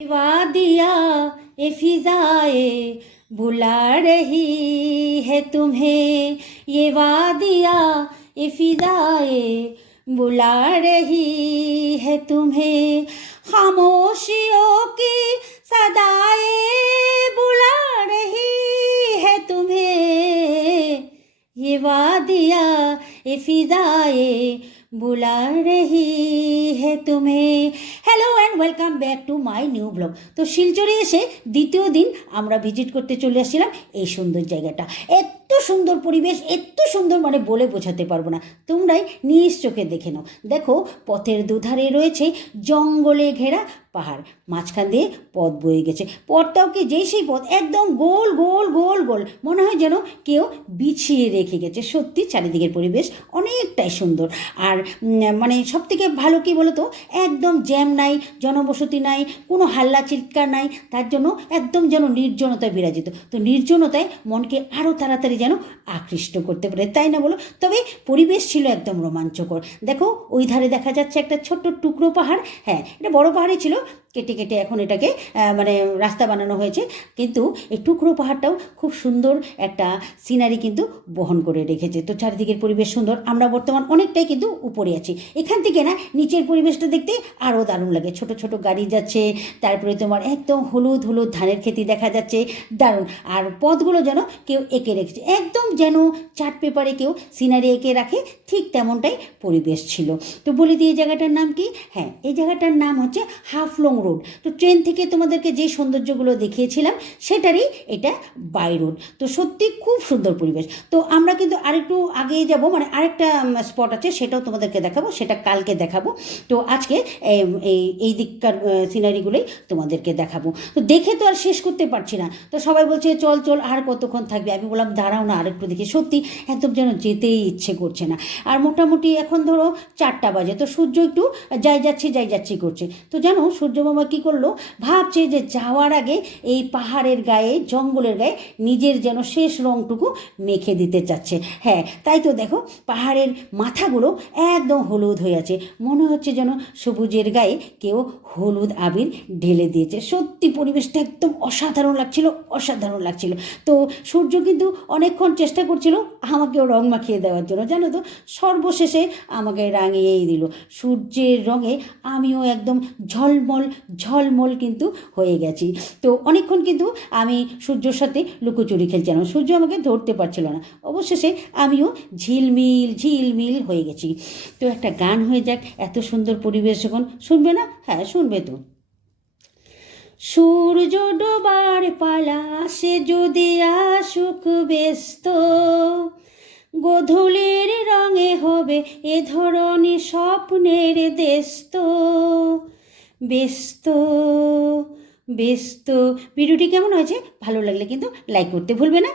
वादिया ए फिजाए बुला रही है तुम्हें। ये वादिया ए फिजाए बुला रही है तुम्हें। खामोशियों की सदाए बुला रही है तुम्हें। ये वादिया ए फिजाए बुला रही है तुम्हें। Hello and welcome back to my new blog. তো শিলচরে এসে দ্বিতীয় দিন আমরা ভিজিট করতে চলে আসছিলাম এই সুন্দর জায়গাটা। এত সুন্দর পরিবেশ, এত সুন্দর মানে বলে বোঝাতে পারবো না, তোমরাই নিজ চোখে দেখে নাও। দেখো, পথের দুধারে রয়েছে জঙ্গলে ঘেরা পাহাড়, মাঝখান দিয়ে পথ বয়ে গেছে। পথটাও কি যেই সেই পথ, একদম গোল গোল গোল গোল, মনে হয় যেন কেউ বিছিয়ে রেখে গেছে। সত্যি চারিদিকের পরিবেশ অনেকটাই সুন্দর। আর মানে সব থেকে ভালো কী বলো তো, একদম জ্যাম নাই, জনবসতি নাই, কোনো হাল্লা চিৎকার নাই, তার জন্য একদম যেন নির্জনতায় বিরাজিত। তো নির্জনতায় মনকে আরও তাড়াতাড়ি যেন আকৃষ্ট করতে পারে, তাই না বলো? তবে পরিবেশ ছিল একদম রোমাঞ্চকর। দেখো, ওই ধারে দেখা যাচ্ছে একটা ছোট্ট টুকরো পাহাড়। হ্যাঁ, এটা বড় পাহাড়ই ছিল, কেটে কেটে এখন এটাকে মানে রাস্তা বানানো হয়েছে। কিন্তু এই টুকরো পাহাড়টাও খুব সুন্দর একটা সিনারি কিন্তু বহন করে রেখেছে। তো চারিদিকের পরিবেশ সুন্দর। আমরা বর্তমান অনেকটাই কিন্তু উপরে আছি। এখান থেকে না নিচের পরিবেশটা দেখতে আরও দারুণ লাগে। ছোট ছোট গাড়ি যাচ্ছে, তারপরে তোমার একদম হলুদ হলুদ ধানের খেতি দেখা যাচ্ছে, দারুণ। আর পথগুলো যেন কেউ এঁকে রেখেছে, একদম যেন চার্ট পেপারে কেউ সিনারি এঁকে রাখে, ঠিক তেমনটাই পরিবেশ ছিল। তো বলে দিয়ে এই জায়গাটার নাম কি? হ্যাঁ, এই জায়গাটার নাম হচ্ছে হাফলং রোড। তো ট্রেন থেকে তোমাদেরকে যে সৌন্দর্যগুলো দেখিয়েছিলাম সেটারই এটা বাই রোড। তো সত্যি খুব সুন্দর পরিবেশ। তো আমরা কিন্তু আরেকটু আগে যাব, মানে আরেকটা স্পট আছে, সেটাও তোমাদেরকে দেখাবো, সেটা কালকে দেখাবো। তো আজকে এই দিককার সিনারিগুলোই তোমাদেরকে দেখাবো। তো দেখে তো আর শেষ করতে পারছি না। তো সবাই বলছে চল চল, আর কতক্ষণ থাকবে? আমি বললাম দাঁড়াও না, আরেকটু দেখি। সত্যি একদম যেন যেতেই ইচ্ছে করছে না। আর মোটামুটি এখন ধরো 4টা বাজে, তো সূর্য একটু যাই যাচ্ছি করছে। তো জানো, সূর্য মামা কী করলো, ভাবছে যে যাওয়ার আগে এই পাহাড়ের গায়ে, জঙ্গলের গায়ে নিজের যেন শেষ রংটুকু মেখে দিতে চাচ্ছে। হ্যাঁ, তাই তো দেখো, পাহাড়ের মাথাগুলো একদম হলুদ হয়ে আছে, মনে হচ্ছে যেন সবুজের গায়ে কেউ হলুদ আবির ঢেলে দিয়েছে। সত্যি পরিবেশটা একদম অসাধারণ লাগছিল, অসাধারণ লাগছিল। তো সূর্য কিন্তু অনেকক্ষণ চেষ্টা করছিল আমাকেও রং মাখিয়ে দেওয়ার জন্য, জানো তো, সর্বশেষে আমাকে রাঙিয়েই দিল। সূর্যের রঙে আমিও একদম ঝলমল ঝলমল কিন্তু হয়ে গেছি। তো অনেকক্ষণ কিন্তু আমি সূর্যর সাথে লুকোচুরি খেলছিলাম, সূর্য আমাকে ধরতে পারছিল না। অবশেষে আমিও ঝিলমিল ঝিলমিল হয়ে গেছি। তো একটা গান হয়ে যাক, এত সুন্দর পরিবেশ যখন। শুনবে না? হ্যাঁ, শুনবে তো। সূর্য ডোবার পালা, সে যদি আসুক ব্যস্ত, গোধূলির রঙে হবে এ ধরনী স্বপ্নের দেস্ত। ব্যস্ত ব্যস্ত। ভিডিওটি কেমন হয়েছে? ভালো লাগলে কিন্তু লাইক করতে ভুলবে না।